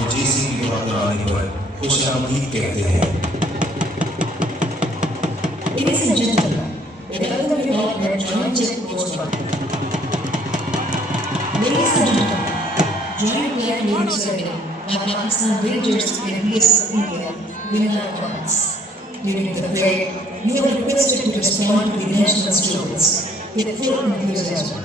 وہ جیسی بھی بات آنے پر خوش آمدید کہتے ہیں۔ Ladies and gentlemen, we welcome you all for joint check post-mortem. Ladies and gentlemen, joint player leading ceremony by Pakistan Rangers and PS India winner awards. During the parade, you are requested to respond to the national slogans with full enthusiasm.